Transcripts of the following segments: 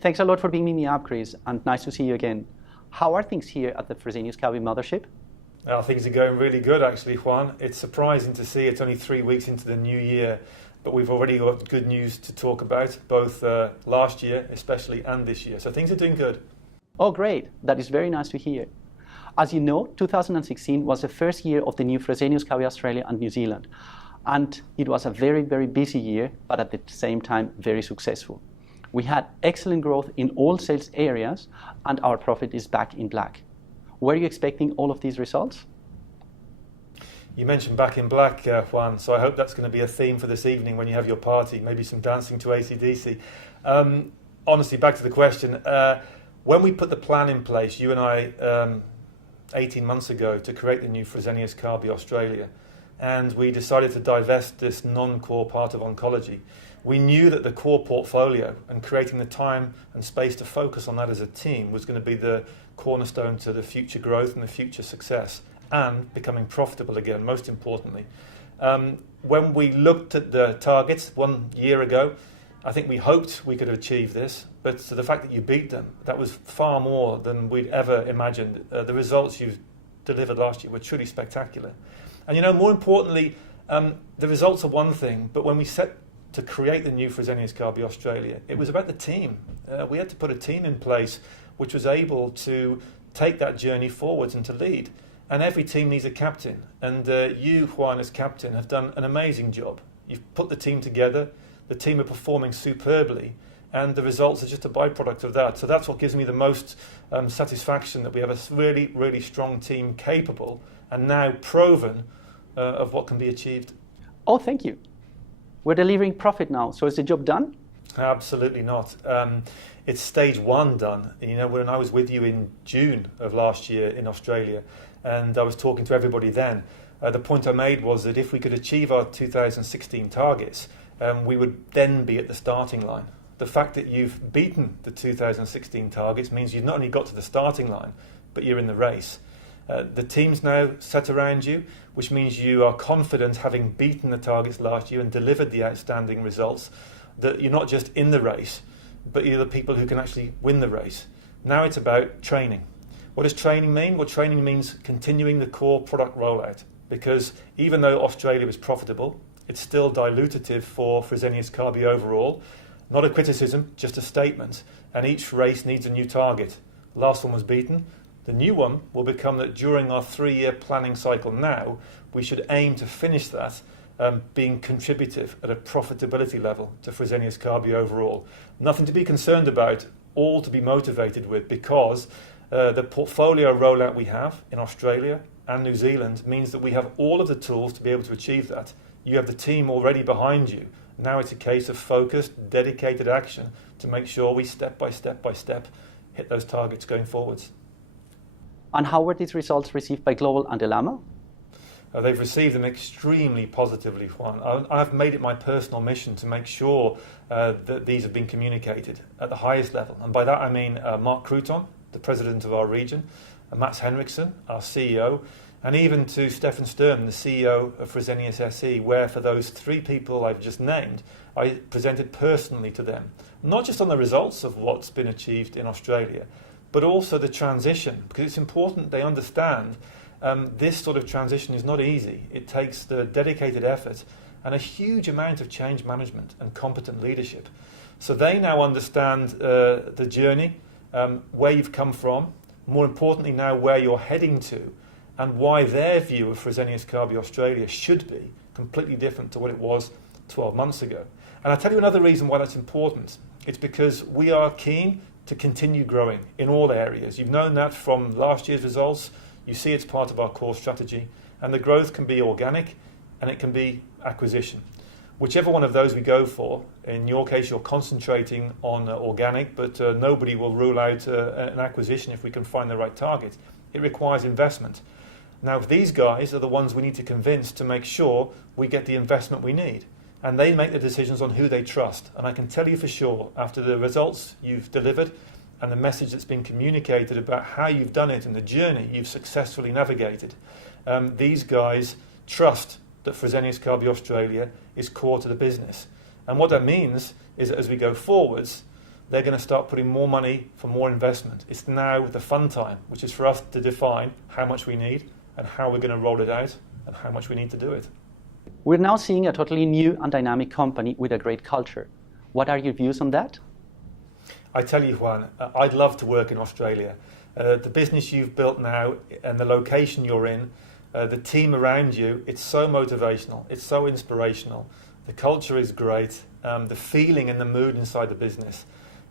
Thanks a lot for bringing me up, Chris, and nice to see you again. How are things here at the Fresenius Kabi mothership? Things are going really good, actually, Juan. It's surprising to see it's only 3 weeks into the new year, but we've already got good news to talk about, both last year especially and this year. So things are doing good. Oh, great. That is very nice to hear. As you know, 2016 was the first year of the new Fresenius Kabi Australia and New Zealand. And it was a very, very busy year, but at the same time, very successful. We had excellent growth in all sales areas, and our profit is back in black. Were you expecting all of these results? You mentioned back in black, Juan, so I hope that's going to be a theme for this evening when you have your party, maybe some dancing to AC/DC. Honestly, back to the question. When we put the plan in place, you and I, 18 months ago, to create the new Fresenius Kabi Australia, and we decided to divest this non-core part of oncology, we knew that the core portfolio and creating the time and space to focus on that as a team was going to be the cornerstone to the future growth and the future success and becoming profitable again, most importantly. When we looked at the targets 1 year ago, I think we hoped we could achieve this, but the fact that you beat them, that was far more than we'd ever imagined. The results you've delivered last year were truly spectacular. And more importantly, the results are one thing, but when we set to create the new Fresenius Kabi Australia, it was about the team. We had to put a team in place which was able to take that journey forwards and to lead. And every team needs a captain. And you, Juan, as captain, have done an amazing job. You've put the team together. The team are performing superbly. And the results are just a byproduct of that. So that's what gives me the most satisfaction, that we have a really, really strong team capable and now proven of what can be achieved. Oh, thank you. We're delivering profit now, so is the job done? Absolutely not. It's stage 1 done. When I was with you in June of last year in Australia, and I was talking to everybody then, the point I made was that if we could achieve our 2016 targets, we would then be at the starting line. The fact that you've beaten the 2016 targets means you've not only got to the starting line, but you're in the race. The team's now set around you, which means you are confident, having beaten the targets last year and delivered the outstanding results, that you're not just in the race, but you're the people who can actually win the race. Now it's about training. What does training mean? Well, training means continuing the core product rollout, because even though Australia was profitable, it's still dilutative for Fresenius Kabi overall. Not a criticism, just a statement. And each race needs a new target. Last one was beaten. The new one will become that during our 3-year planning cycle now, we should aim to finish that being contributive at a profitability level to Fresenius Kabi overall. Nothing to be concerned about, all to be motivated with, because the portfolio rollout we have in Australia and New Zealand means that we have all of the tools to be able to achieve that. You have the team already behind you. Now it's a case of focused, dedicated action to make sure we step by step hit those targets going forwards. And how were these results received by Global and Elama? They've received them extremely positively, Juan. I've made it my personal mission to make sure that these have been communicated at the highest level. And by that I mean Mark Crouton, the president of our region, Mats Henriksson, our CEO, and even to Stefan Sturm, the CEO of Fresenius SE, where for those 3 people I've just named, I presented personally to them, not just on the results of what's been achieved in Australia, but also the transition, because it's important they understand this sort of transition is not easy. It takes the dedicated effort and a huge amount of change management and competent leadership. So they now understand the journey, where you've come from, more importantly now where you're heading to, and why their view of Fresenius Kabi Australia should be completely different to what it was 12 months ago. And I'll tell you another reason why that's important. It's because we are keen to continue growing in all areas. You've known that from last year's results. You see it's part of our core strategy, and the growth can be organic and it can be acquisition. Whichever one of those we go for, in your case you're concentrating on organic, but nobody will rule out an acquisition if we can find the right target. It requires investment. Now these guys are the ones we need to convince to make sure we get the investment we need. And they make the decisions on who they trust. And I can tell you for sure, after the results you've delivered and the message that's been communicated about how you've done it and the journey you've successfully navigated, these guys trust that Fresenius Kabi Australia is core to the business. And what that means is that as we go forwards, they're going to start putting more money for more investment. It's now the fun time, which is for us to define how much we need and how we're going to roll it out and how much we need to do it. We're now seeing a totally new and dynamic company with a great culture. What are your views on that? I tell you, Juan, I'd love to work in Australia. The business you've built now and the location you're in, the team around you, it's so motivational, it's so inspirational. The culture is great. The feeling and the mood inside the business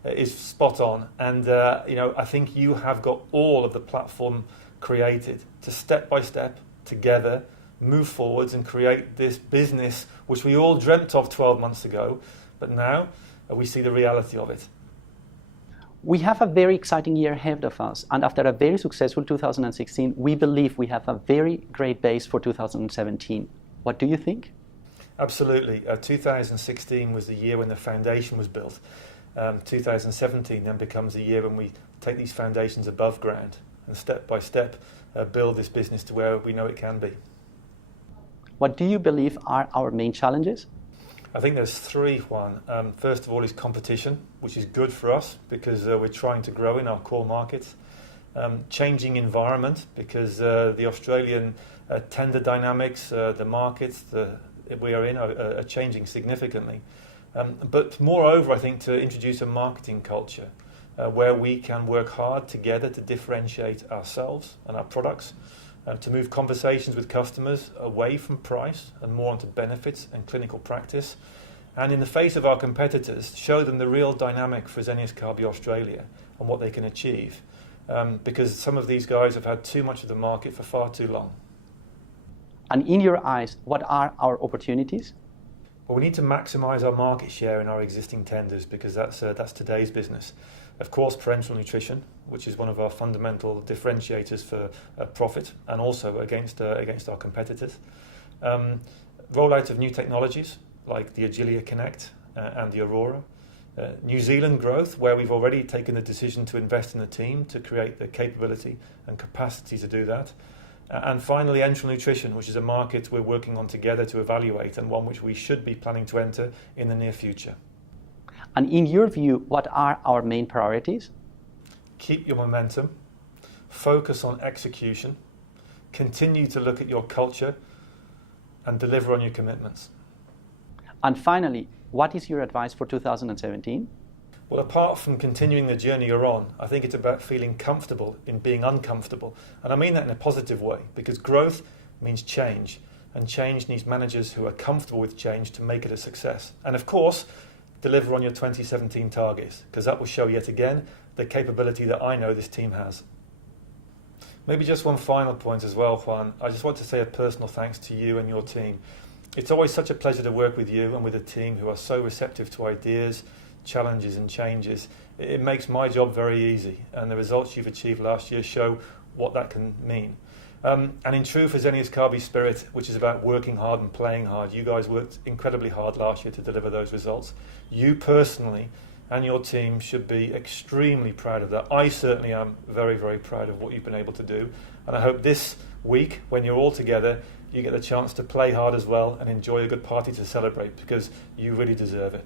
is spot on. And I think you have got all of the platform created to step by step, together, move forwards and create this business which we all dreamt of 12 months ago, but now we see the reality of it. We have a very exciting year ahead of us, and after a very successful 2016, we believe we have a very great base for 2017. What do you think? Absolutely. 2016 was the year when the foundation was built. 2017 then becomes the year when we take these foundations above ground and step by step build this business to where we know it can be. What do you believe are our main challenges? I think there's three, Juan. First of all is competition, which is good for us because we're trying to grow in our core markets. Changing environment because the Australian tender dynamics, the markets we are in are changing significantly. But moreover, I think to introduce a marketing culture where we can work hard together to differentiate ourselves and our products, to move conversations with customers away from price and more onto benefits and clinical practice. And in the face of our competitors, show them the real dynamic Fresenius Kabi Australia and what they can achieve. Because some of these guys have had too much of the market for far too long. And in your eyes, what are our opportunities? Well, we need to maximise our market share in our existing tenders because that's today's business. Of course, parenteral nutrition, which is one of our fundamental differentiators for profit and also against our competitors. Rollout of new technologies like the Agilia Connect and the Aurora. New Zealand growth, where we've already taken the decision to invest in the team to create the capability and capacity to do that. And finally, enteral nutrition, which is a market we're working on together to evaluate and one which we should be planning to enter in the near future. And in your view, what are our main priorities? Keep your momentum, focus on execution, continue to look at your culture and deliver on your commitments. And finally, what is your advice for 2017? Well, apart from continuing the journey you're on, I think it's about feeling comfortable in being uncomfortable. And I mean that in a positive way, because growth means change, and change needs managers who are comfortable with change to make it a success. And of course, deliver on your 2017 targets, because that will show yet again the capability that I know this team has. Maybe just one final point as well, Juan. I just want to say a personal thanks to you and your team. It's always such a pleasure to work with you and with a team who are so receptive to ideas, challenges and changes. It makes my job very easy, and the results you've achieved last year show what that can mean. And in true Fresenius Kabi spirit, which is about working hard and playing hard, you guys worked incredibly hard last year to deliver those results. You personally and your team should be extremely proud of that. I certainly am very, very proud of what you've been able to do, and I hope this week, when you're all together, you get the chance to play hard as well and enjoy a good party to celebrate, because you really deserve it.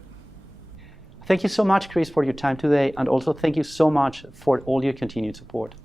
Thank you so much, Chris, for your time today, and also thank you so much for all your continued support.